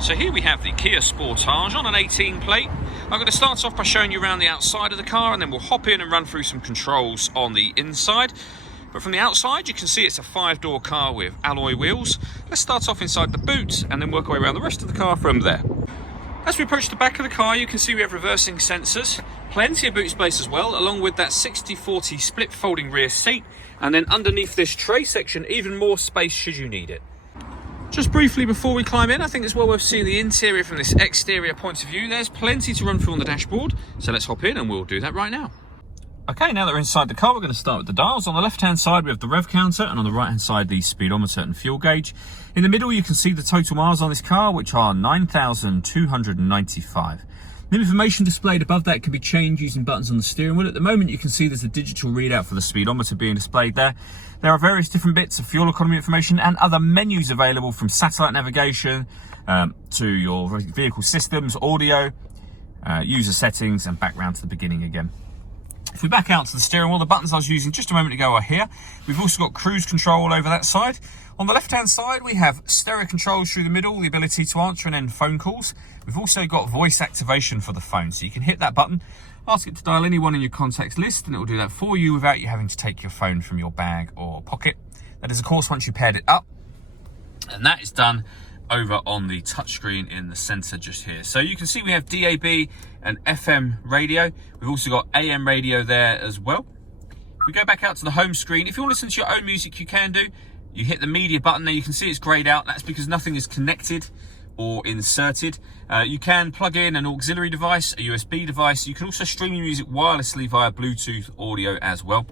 So here we have the Kia Sportage on an 18 plate. I'm going to start off by showing you around the outside of the car, and then we'll hop in and run through some controls on the inside. But from the outside you can see it's a 5-door car with alloy wheels. Let's start off inside the boot and then work our way around the rest of the car from there. As we approach the back of the car, you can see we have reversing sensors, plenty of boot space as well, along with that 60/40 split folding rear seat, and then underneath this tray section even more space should you need it. Just briefly before we climb in, I think it's well worth seeing the interior from this exterior point of view. There's plenty to run through on the dashboard, so let's hop in and we'll do that right now. Okay, now that we're inside the car, we're going to start with the dials. On the left-hand side, we have the rev counter, and on the right-hand side, the speedometer and fuel gauge. In the middle, you can see the total miles on this car, which are 9,295. The information displayed above that can be changed using buttons on the steering wheel. At the moment, you can see there's a digital readout for the speedometer being displayed there. There are various different bits of fuel economy information and other menus available, from satellite navigation to your vehicle systems, audio, user settings, and back round to the beginning again. If we back out to the steering wheel, the buttons I was using just a moment ago are here. We've also got cruise control over that side. On the left-hand side, we have stereo controls through the middle, the ability to answer and end phone calls. We've also got voice activation for the phone, so you can hit that button, ask it to dial anyone in your contacts list, and it will do that for you without you having to take your phone from your bag or pocket. That is, of course, once you paired it up, and that is done over on the touchscreen in the center just here. So you can see we have DAB and FM radio. We've also got AM radio there as well. If we go back out to the home screen, if you want to listen to your own music, you can do. You hit the media button there, you can see it's grayed out. That's because nothing is connected or inserted. You can plug in an auxiliary device, a USB device. You can also stream your music wirelessly via Bluetooth audio as well.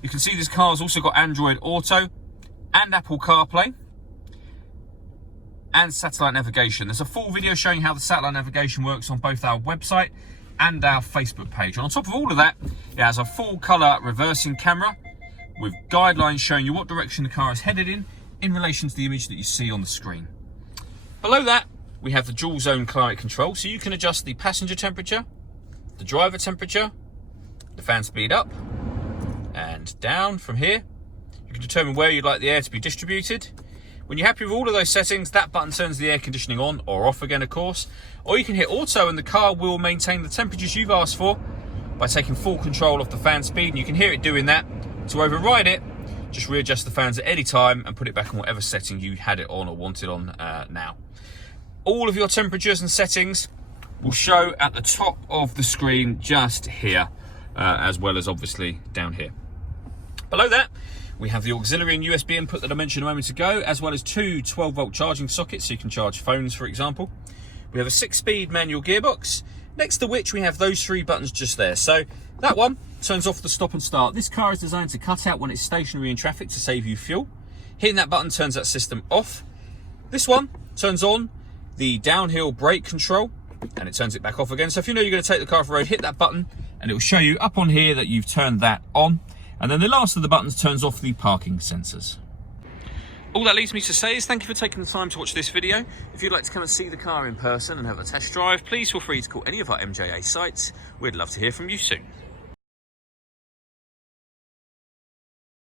You can see this car's also got Android Auto and Apple CarPlay and satellite navigation. There's a full video showing how the satellite navigation works on both our website and our Facebook page. And on top of all of that, it has a full colour reversing camera with guidelines showing you what direction the car is headed in relation to the image that you see on the screen. Below that, we have the dual zone climate control, so you can adjust the passenger temperature, the driver temperature, the fan speed up and down from here. You can determine where you'd like the air to be distributed. When you're happy with all of those settings, that button turns the air conditioning on or off again, of course. Or you can hit auto and the car will maintain the temperatures you've asked for by taking full control of the fan speed, and you can hear it doing that. To override it, just readjust the fans at any time and put it back on whatever setting you had it on or wanted on now. All of your temperatures and settings will show at the top of the screen just here, as well as obviously down here. Below that, we have the auxiliary and USB input that I mentioned a moment ago, as well as two 12-volt charging sockets so you can charge phones, for example. We have a 6-speed manual gearbox, next to which we have those 3 buttons just there. So that one turns off the stop and start. This car is designed to cut out when it's stationary in traffic to save you fuel. Hitting that button turns that system off. This one turns on the downhill brake control and it turns it back off again. So if you know you're going to take the car off the road, hit that button and it will show you up on here that you've turned that on. And then the last of the buttons turns off the parking sensors. All that leaves me to say is thank you for taking the time to watch this video. If you'd like to come and see the car in person and have a test drive, please feel free to call any of our MJA sites. We'd love to hear from you soon.